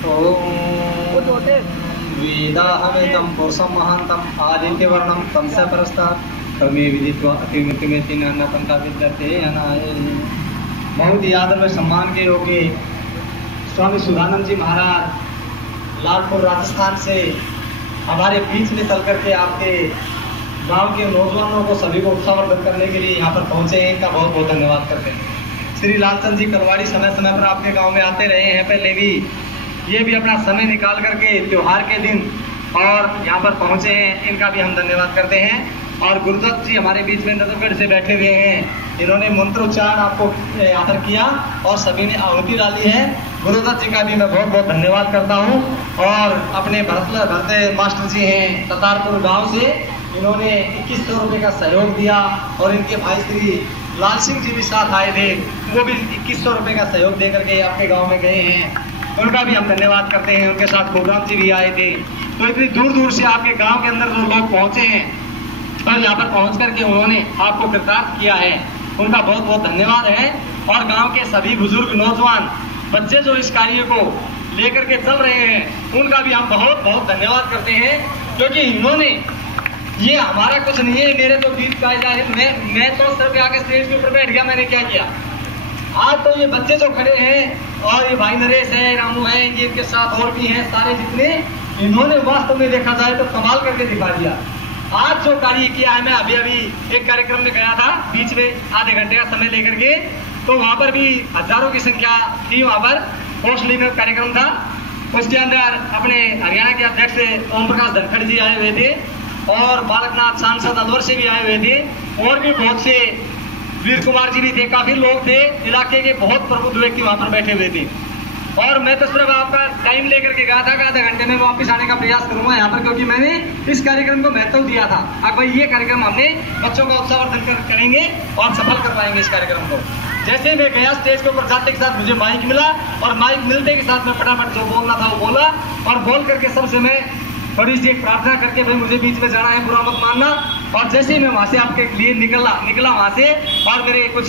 ओम वेदाहमेतं पुरुषं महान्तं आदित्यवर्णं तमसा परस्तात् तमे विदित्वा अतिमितिमेति नानापंथा विद्यते अनाय। बहुत ही आदर व सम्मान के योग्य स्वामी सुधानंद जी महाराज लालपुर राजस्थान से हमारे बीच में चल करके आपके गांव के नौजवानों को सभी को उत्साहवर्धन करने के लिए यहाँ पर पहुंचे हैं। इनका बहुत बहुत धन्यवाद करते हैं। श्री लालचंद जी करवाड़ी समय समय पर आपके गांव में आते रहे हैं पहले भी, ये भी अपना समय निकाल करके त्योहार के दिन और यहाँ पर पहुंचे हैं। इनका भी हम धन्यवाद करते हैं। और गुरुदत्त जी हमारे बीच में नजफगढ़ से बैठे हुए हैं, इन्होंने मंत्रोच्चारण आपको यहाँ पर किया और सभी ने आहुति डाली है। गुरुदत्त जी का भी मैं बहुत बहुत धन्यवाद करता हूँ। और अपने भरते मास्टर जी हैं ततारपुर गांव से, इन्होंने 2100 रुपये का सहयोग दिया और इनके भाई श्री लाल सिंह जी भी साथ आए थे, वो भी 2100 रुपये का सहयोग दे करके आपके गाँव में गए हैं। उनका भी हम धन्यवाद करते हैं। उनके साथ गोदाम जी भी आए थे। तो इतनी दूर दूर से आपके गांव के अंदर जो लोग पहुंचे हैं और यहाँ पर पहुंच करके उन्होंने आपको कृतार्थ किया है, उनका बहुत बहुत धन्यवाद है। और गांव के सभी बुजुर्ग नौजवान बच्चे जो इस कार्य को लेकर के चल रहे हैं, उनका भी हम बहुत बहुत धन्यवाद करते हैं। क्योंकि इन्होंने, ये हमारा कुछ नहीं है, मेरे तो गीत गाए जा रहे, मैं तो सिर्फ आके स्टेज के ऊपर बैठ गया, मैंने क्या किया। आज तो ये बच्चे जो खड़े हैं और ये भाई नरेश है, रामू है, इनके साथ और भी हैं सारे जितने, इन्होंने वास्तव में देखा जाए तो कमाल करके दिखा दिया। आज जो कार्य किया है, मैं अभी एक कार्यक्रम में गया था बीच में आधे घंटे का समय लेकर के, तो वहां पर भी हजारों की संख्या थी। वहां पर कोसली में कार्यक्रम था, उसके अंदर अपने हरियाणा के अध्यक्ष ओम प्रकाश धनखड़ जी आए हुए थे और बालकनाथ सांसद अलवर से भी आए हुए थे और भी बहुत से वीर कुमार जी भी थे, काफी लोग थे, इलाके के बहुत प्रबुद्ध व्यक्ति वहां पर बैठे हुए थे। और मैं तो सिर्फ आपका टाइम लेकर के गया था कि आधे घंटे में वापस आने का प्रयास करूंगा यहाँ पर, क्योंकि मैंने इस कार्यक्रम को महत्व दिया था। अब भाई ये कार्यक्रम हमने बच्चों का उत्साहवर्धन करेंगे और सफल कर पाएंगे इस कार्यक्रम को। जैसे मैं गया स्टेज के ऊपर जाते के साथ मुझे माइक मिला और माइक मिलते के साथ मैं फटाफट जो बोलना था वो बोला और बोल करके सबसे मैं थोड़ी सी एक प्रार्थना करके, भाई मुझे बीच में जाना है, बुरा मत मानना। और जैसे ही मैं वहां से आपके लिए निकला वहां से, और मेरे कुछ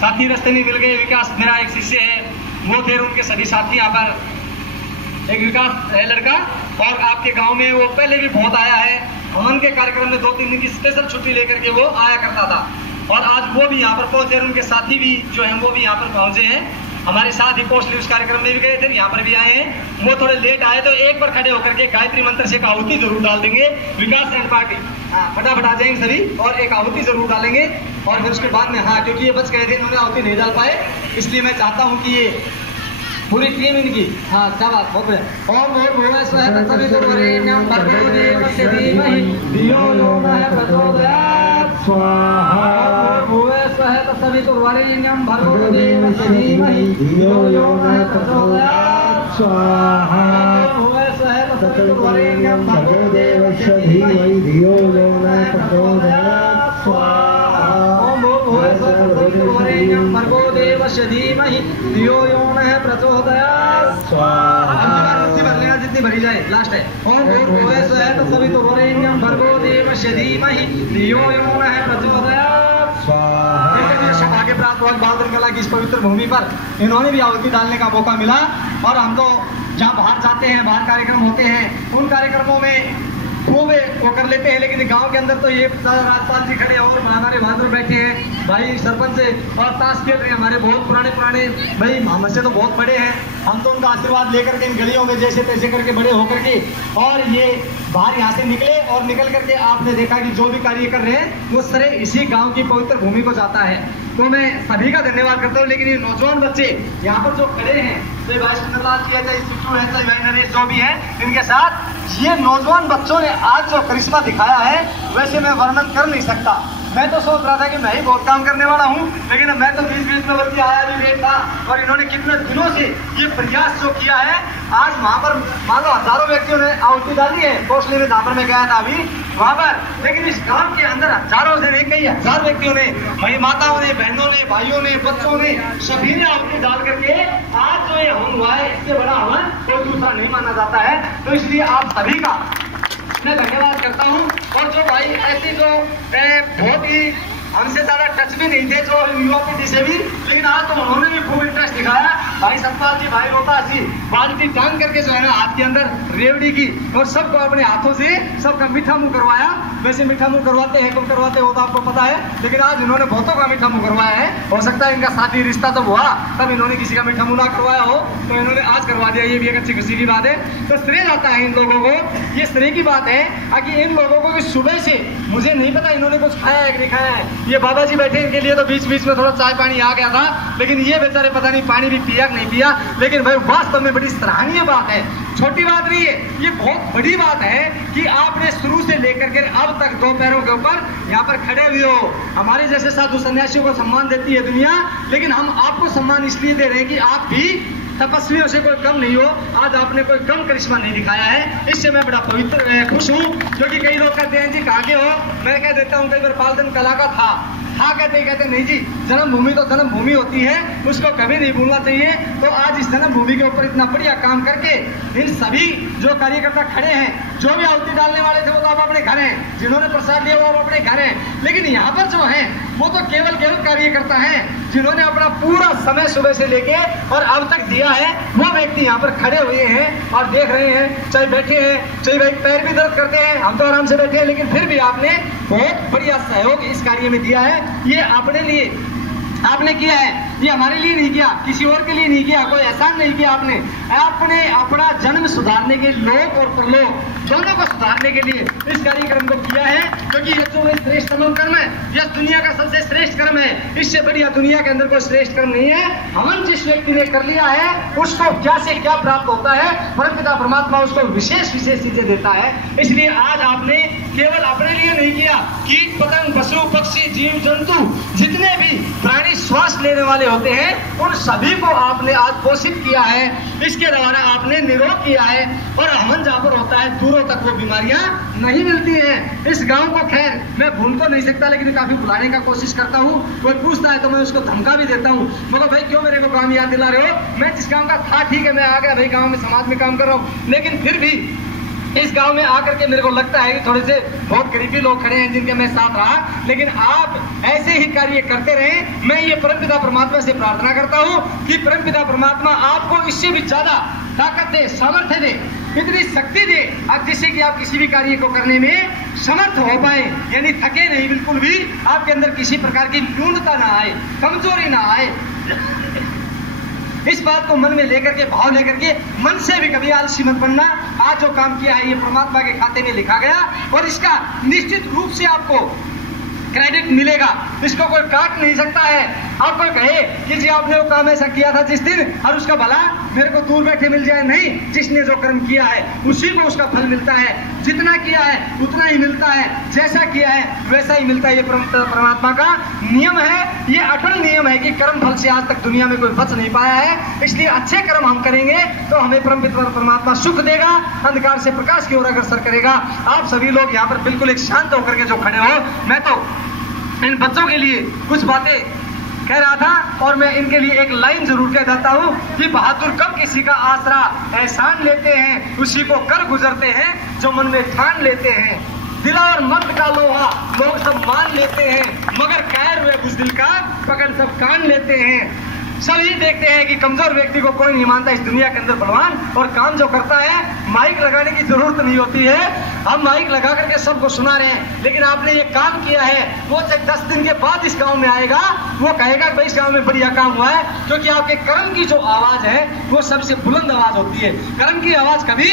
साथी रास्ते में मिल गए। विकास मेरा एक शिष्य है, वो थे, उनके सभी साथी यहाँ पर, एक विकास है लड़का और आपके गांव में वो पहले भी बहुत आया है। हवन के कार्यक्रम में 2-3 दिन की स्पेशल छुट्टी लेकर के वो आया करता था और आज वो भी यहाँ पर पहुंचे। उनके साथी भी जो है वो भी यहाँ पर पहुंचे हैं हमारे साथ ही। कोसली उस कार्यक्रम में भी गए थे, यहाँ पर भी आए हैं। वो थोड़े लेट आए तो एक बार खड़े होकर के गायत्री मंत्र से एक आहुति जरूर डाल देंगे। विकास एंड पार्टी फटाफट आ जाएंगे सभी और एक आहुति जरूर डालेंगे। और फिर उसके बाद में, हाँ, क्योंकि ये बच गए थे, इन्होंने आहुति नहीं डाल पाए, इसलिए मैं चाहता हूँ कि ये पूरी टीम इनकी, हाँ क्या बात, बहुत बढ़िया। ओम भूर्भुवः स्वः तत्सवितुर्वरेण्यं भर्गो देवस्य धीमहि धियो यो नः प्रचोदयात् स्वाहा। ओम भूर्भुवः स्वः तत्सवितुर्वरेण्यं भर्गो देवस्य धीमहि धियो यो नः प्रचोदयात् स्वाहा। ओम भूर्भुवः स्वः तत्सवितुर्वरेण्यं भर्गो देवस्य धीमहि धियो यो नः प्रचोदयात् स्वाहा। ओम भूर्भुवः स्वः तत्सवितुर्वरेण्यं भर्गो देवस्य धीमहि धियो यो नः प्रचोदयात् स्वाहा। जितनी भरी जाए, लास्ट है। ओम भूर्भुवः स्वः तत्सवितुर्वरेण्यं भर्गो देवस्य धीमहि धियो यो नः प्रचोदयात् स्वाहा। सौभाग्य प्राप्त हुआ बालदन कला की इस पवित्र भूमि पर इन्होंने भी आहुति डालने का मौका मिला। और हम तो जहाँ बाहर जाते हैं, बाहर कार्यक्रम होते हैं, उन कार्यक्रमों में वो कर लेते हैं, लेकिन गांव के अंदर तो ये राजपाल जी खड़े और हमारे बहादुर बैठे हैं, भाई सरपंच से और ताश खेल रहे हैं, हमारे बहुत पुराने भाई हमसे तो बहुत बड़े हैं। हम तो उनका आशीर्वाद लेकर के इन गलियों में जैसे तैसे करके बड़े होकर के और ये बाहर यहाँ से निकले और निकल करके आपने देखा कि जो भी कार्य कर रहे हैं वो सारे इसी गाँव की पवित्र भूमि को जाता है। तो मैं सभी का धन्यवाद करता हूँ। लेकिन ये नौजवान बच्चे यहाँ पर जो खड़े हैं, चाहे भाई सुंदरलाल जी है, चाहे सिद्धू है, चाहे भाई नरेश जो भी है, इनके साथ ये नौजवान बच्चों ने आज जो करिश्मा दिखाया है, वैसे मैं वर्णन कर नहीं सकता। मैं तो सोच रहा था कि मैं ही बहुत काम करने वाला हूँ, लेकिन मैं तो बीच में बल्कि आया भी लेट था। और इन्होंने कितने दिनों से ये प्रयास जो किया है, आज वहाँ पर मान लो हजारों व्यक्तियों ने आहुति डाली है। कोसली में जहाँ पर मैं गया था अभी वहाँ पर, लेकिन इस गांव के अंदर हजारों से नहीं, कई हजार व्यक्तियों ने, भाई माताओं ने, बहनों ने, भाइयों ने, बच्चों ने, सभी ने आहुति डाल करके आज जो ये हवन हुआ है, इससे बड़ा हवन कोई दूसरा नहीं माना जाता है। तो इसलिए आप सभी का मैं धन्यवाद करता हूँ। और जो भाई ऐसी जो बहुत ही हमसे ज्यादा टच भी नहीं थे जो युवा पीढ़ी से भी, लेकिन आज तो उन्होंने भी खूब इंटरेस्ट दिखाया। भाई सतपाल जी, भाई रोहतास जी बाल्टी टांग करके जो है ना हाथ के अंदर रेवड़ी की, और सबको अपने हाथों से सबका मीठा मुंह करवाया। वैसे मीठा मुंह करवाते हैं, कब करवाते हो तो आपको पता है, लेकिन आज इन्होंने बहुतों का मीठा मुंह करवाया है। हो सकता है इनका शादी रिश्ता जब हुआ तब इन्होंने किसी का मीठा मुंह ना करवाया हो, तो इन्होंने आज करवा दिया। ये भी एक अच्छी खुशी की बात है। तो श्रेय जाता है इन लोगों को, ये श्रेय की बात है कि इन लोगों को सुबह से, मुझे नहीं पता इन्होंने कुछ खाया है कि नहीं खाया है। ये बाबा जी बैठे, इनके लिए तो बीच बीच में थोड़ा चाय पानी आ गया था, लेकिन ये बेचारे पता नहीं पानी भी पिया कि नहीं पिया। लेकिन भाई वास्तव में बड़ी सराहनीय बात है, छोटी बात नहीं है, ये बहुत बड़ी बात है कि आपने शुरू से लेकर के अब तक दो पैरों के ऊपर यहाँ पर खड़े हुए हो। हमारे जैसे साधु सन्यासियों को सम्मान देती है दुनिया, लेकिन हम आपको सम्मान इसलिए दे रहे हैं कि आप भी तपस्वियों से कोई कम नहीं हो। आज आपने कोई कम करिश्मा नहीं दिखाया है, इससे मैं बड़ा पवित्र खुश हूँ। क्योंकि कई लोग कहते हैं जी कहाँ के हो, मैं कह देता हूँ कई बार पालतन कला का था कहते नहीं जी, जन्मभूमि तो जन्मभूमि होती है, उसको कभी नहीं भूलना चाहिए। तो आज इस जन्मभूमि के ऊपर इतना बढ़िया काम करके इन सभी जो कार्यकर्ता खड़े हैं, जो भी आहुति डालने वाले थे वो तो आप अपने घर हैं, जिन्होंने प्रसाद लिया वो आप अपने घर हैं, लेकिन यहाँ पर जो है वो तो केवल कार्यकर्ता हैं जिन्होंने अपना पूरा समय सुबह से लेके और अब तक दिया है। वो व्यक्ति यहाँ पर खड़े हुए हैं और देख रहे हैं, चाहे बैठे हैं, चाहे भाई पैर भी दर्द करते हैं, हम तो आराम से बैठे हैं, लेकिन फिर भी आपने बहुत बढ़िया सहयोग इस कार्य में दिया है। ये अपने लिए आपने किया है, ये हमारे लिए नहीं किया, किसी और के लिए नहीं किया, कोई एहसान नहीं किया। आपने अपना जन्म सुधारने के, लोक और परलोक दोनों को सुधारने के लिए इस कार्यक्रम को किया है। क्योंकि ये जो श्रेष्ठ कर्म है, यह दुनिया का सबसे श्रेष्ठ कर्म है, इससे बढ़िया दुनिया के अंदर कोई श्रेष्ठ कर्म नहीं है। हवन जिस व्यक्ति ने कर लिया है उसको क्या से क्या प्राप्त होता है, परमपिता परमात्मा उसको विशेष विशेष चीजें देता है। इसलिए आज आपने केवल अपने लिए नहीं किया, कीट पतंग पशु पक्षी जीव जंतु जितने भी प्राणी श्वास लेने वाले होते हैं उन सभी को आपने आज पोषित किया है, इसके द्वारा आपने निरोग किया है। और हवन जहाँ पर होता है दूरों तक वो बीमारियां नहीं मिलती हैं। इस गांव को खैर मैं भूल तो नहीं सकता, लेकिन काफी भुलाने का कोशिश करता हूँ। कोई पूछता है तो मैं उसको धमका भी देता हूँ, मगर भाई क्यों मेरे को गांव याद दिला रहे हो, मैं जिस गांव का था ठीक है, मैं आ गया भाई गांव में समाज में काम कर रहा हूँ, लेकिन फिर भी इस गांव में आकर के मेरे को लगता है कि थोड़े से बहुत गरीबी लोग खड़े हैं जिनके मैं साथ रहा, लेकिन आप ऐसे ही कार्य करते रहें। मैं ये परमपिता परमात्मा से प्रार्थना करता हूँ कि परमपिता परमात्मा आपको इससे भी ज्यादा ताकत दे, सामर्थ्य दे, इतनी शक्ति दे अब जिससे कि आप किसी भी कार्य को करने में समर्थ हो पाए, यानी थके नहीं, बिल्कुल भी आपके अंदर किसी प्रकार की न्यूनता ना आए, कमजोरी ना आए। इस बात को मन में लेकर के, भाव लेकर के, मन से भी कभी आलसी मत बनना। आज जो काम किया है ये परमात्मा के खाते में लिखा गया और इसका निश्चित रूप से आपको क्रेडिट मिलेगा, इसको कोई काट नहीं सकता है। आप कोई कहे कि जी आपने वो काम ऐसा किया था जिस दिन और उसका भला मेरे को दूर बैठे मिल जाए, नहीं, जिसने जो कर्म किया है उसी को उसका फल मिलता है, जितना किया है उतना ही मिलता है, जैसा किया है वैसा ही मिलता है। ये परमात्मा का नियम है, ये अटल नियम है कि कर्म फल से आज तक दुनिया में कोई बच नहीं पाया है। इसलिए अच्छे कर्म हम करेंगे तो हमें परमात्मा सुख देगा, अंधकार से प्रकाश की ओर अग्रसर करेगा। आप सभी लोग यहाँ पर बिल्कुल एक शांत होकर के जो खड़े हो, मैं तो इन बच्चों के लिए कुछ बातें कह रहा था और मैं इनके लिए एक लाइन जरूर कह देता हूँ कि बहादुर कब किसी का आसरा एहसान लेते हैं, उसी को कर गुजरते हैं जो मन में ठान लेते हैं। दिला और मर्द का लोहा लोग सब मान लेते हैं, मगर कायर हुए बुज़दिल का पकड़ सब कान लेते हैं। सभी देखते हैं कि कमजोर व्यक्ति को कोई नहीं मानता इस दुनिया के अंदर बलवान, और काम जो करता है माइक लगाने की जरूरत नहीं होती है, हम माइक लगा करके सबको सुना रहे हैं। लेकिन आपने ये काम किया है, वो 10 दिन के बाद इस गांव में आएगा, वो कहेगा भाई इस गांव में बढ़िया काम हुआ है, क्योंकि आपके कर्म की जो आवाज है वो सबसे बुलंद आवाज होती है। कर्म की आवाज कभी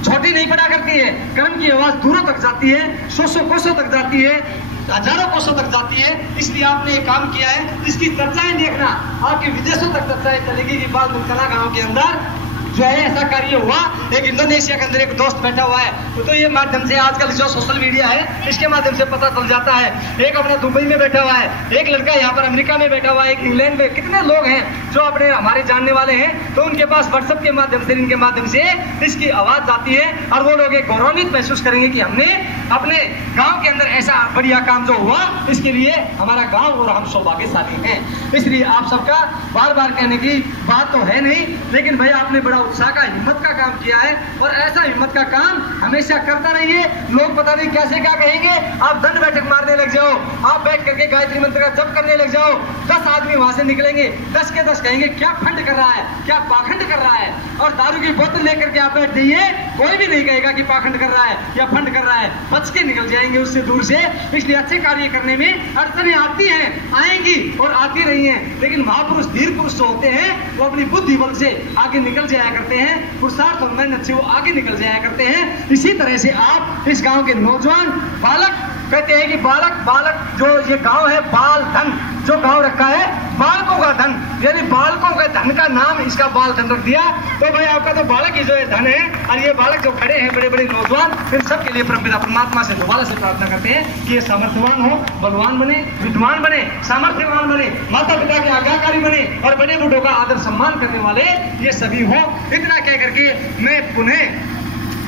छोटी नहीं पड़ा करती है, कर्म की आवाज दूरों तक जाती है, 100 कोसों तक जाती है, हजारों कोसों तक जाती है। इसलिए आपने ये काम किया है, इसकी चर्चाएं देखना, आपके विदेशों तक चर्चाएं चलेगी कि बाल मुल्कला गांव के अंदर जो है ऐसा कार्य हुआ। एक इंडोनेशिया के अंदर एक दोस्त बैठा हुआ है, तो ये माध्यम से आजकल जो सोशल मीडिया है इसके माध्यम से पता चल जाता है। एक अपने दुबई में बैठा हुआ है, एक लड़का यहाँ पर अमेरिका में बैठा हुआ है, एक इंग्लैंड में, कितने लोग हैं जो अपने हमारे जानने वाले हैं, तो उनके पास व्हाट्सएप के माध्यम से, इनके माध्यम से इसकी आवाज जाती है और वो लोग गौरवान्वित महसूस करेंगे कि हमने अपने गाँव के अंदर ऐसा बढ़िया काम जो हुआ, इसके लिए हमारा गाँव और हम सौभाग्यशाली हैं। इसलिए आप सबका बार बार कहने की बात तो है नहीं, लेकिन भाई आपने बड़ा उत्साह का, हिम्मत का काम किया है और ऐसा हिम्मत का काम हमेशा करता रहिए। लोग पता नहीं कैसे क्या कहेंगे, आप दंड बैठक मारने लग जाओ, आप बैठ करके गायत्री मंत्र का जप करने लग जाओ, 10 आदमी वहां से निकलेंगे, 10 के 10 कहेंगे क्या फंड कर रहा है, क्या पाखंड कर रहा है। और दारू की बोतल लेकर के आप बैठ जाइए, कोई भी नहीं कहेगा कि पाखंड कर रहा है या फंड कर रहा है, बच के निकल जाएंगे उससे दूर से। इसलिए अच्छे कार्य करने में अड़चनें आती हैं, आएंगी और आती रही हैं, लेकिन महापुरुष धीर पुरुष जो होते हैं वो अपनी बुद्धि बल से आगे निकल जाया करते हैं, पुरुषार्थ और मेहनत से वो आगे निकल जाया करते हैं। इसी तरह से आप इस गांव के नौजवान बालक, कहते हैं कि बालक जो ये गांव है, बाल धन जो गांव रखा है, बालकों का धन, यानी बालकों के धन का नाम इसका बाल धन रख दिया। तो भाई आपका तो बालक ही जो है धन है, और ये बालक जो खड़े हैं बड़े बड़े नौजवान, इन सब के लिए परमपिता परमात्मा से दोबारा से प्रार्थना करते हैं कि ये सामर्थ्यवान हो, बलवान बने, विद्वान बने, सामर्थ्यवान बने, माता पिता के आज्ञाकारी बने और बड़े बूढ़ों का आदर सम्मान करने वाले ये सभी हो। इतना कह करके मैं पुनः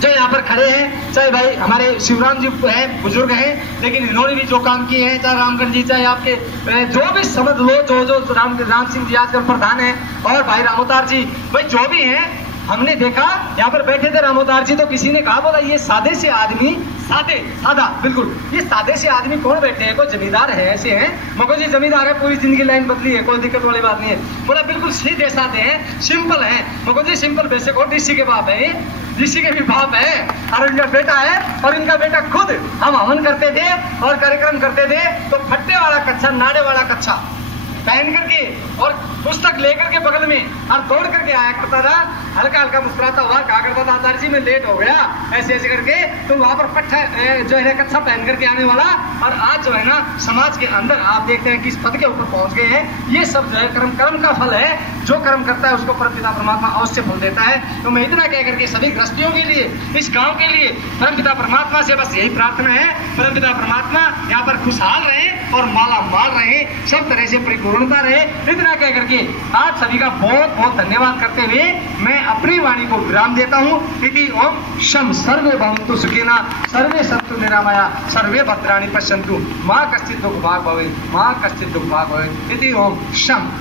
जो यहाँ पर खड़े हैं, चाहे भाई हमारे शिवराम जी हैं, बुजुर्ग हैं, लेकिन इन्होंने भी जो काम किए हैं, चाहे रामगढ़ जी, चाहे आपके जो भी समझ लो, जो राम सिंह जी आजकल प्रधान हैं, और भाई रामोतार जी, भाई जो भी हैं, हमने देखा यहाँ पर बैठे थे रामोतार जी, तो किसी ने कहा बोला ये सादे से आदमी, सादा बिल्कुल, ये सादे से आदमी कौन बैठे हैं, कोई जमींदार है, ऐसे हैं। मगर जी जमींदार है, पूरी जिंदगी लाइन बदली है, कोई दिक्कत वाली बात नहीं है। बोला बिल्कुल सीधे साधे हैं, सिंपल है। मगर जी सिंपल बेसिक और डीसी के बाप है, डीसी के भी बाप है, और इनका बेटा है, और इनका बेटा खुद हम हवन करते थे और कार्यक्रम करते थे, तो फट्टे वाला कच्छा, नाड़े वाला कच्छा पहन करके और पुस्तक लेकर के बगल में और दौड़ करके आया करता था, हल्का हल्का मुस्कुराता हुआ कहा करता था, आचार्य जी मैं लेट हो गया, ऐसे ऐसे करके। तो वहां पर पट्टा जो है कच्छा पहन करके आने वाला, और आज जो है ना समाज के अंदर आप देखते हैं किस पद के ऊपर पहुंच गए हैं। ये सब जो है कर्म का फल है, जो कर्म करता है उसको परमपिता परमात्मा अवश्य फल देता है। तो मैं इतना कह करके सभी गृहस्थियों के लिए, इस गाँव के लिए परमपिता परमात्मा से बस यही प्रार्थना है, परमपिता परमात्मा यहाँ पर खुशहाल रहे और माला माल रहे, सब तरह से परिपूर्णता रहे। इतना कह करके आज सभी का बहुत बहुत धन्यवाद करते हुए मैं अपनी वाणी को विराम देता हूँ। इति ओम शम सर्वे भवन्तु सुखिनः, सर्वे सन्तु निरामया, सर्वे भद्राणि पश्यन्तु, मा कश्चित् दुःखभाग् भवेत्, मा कश्चित् दुःखभाग् भवेत्। इति ओम शम।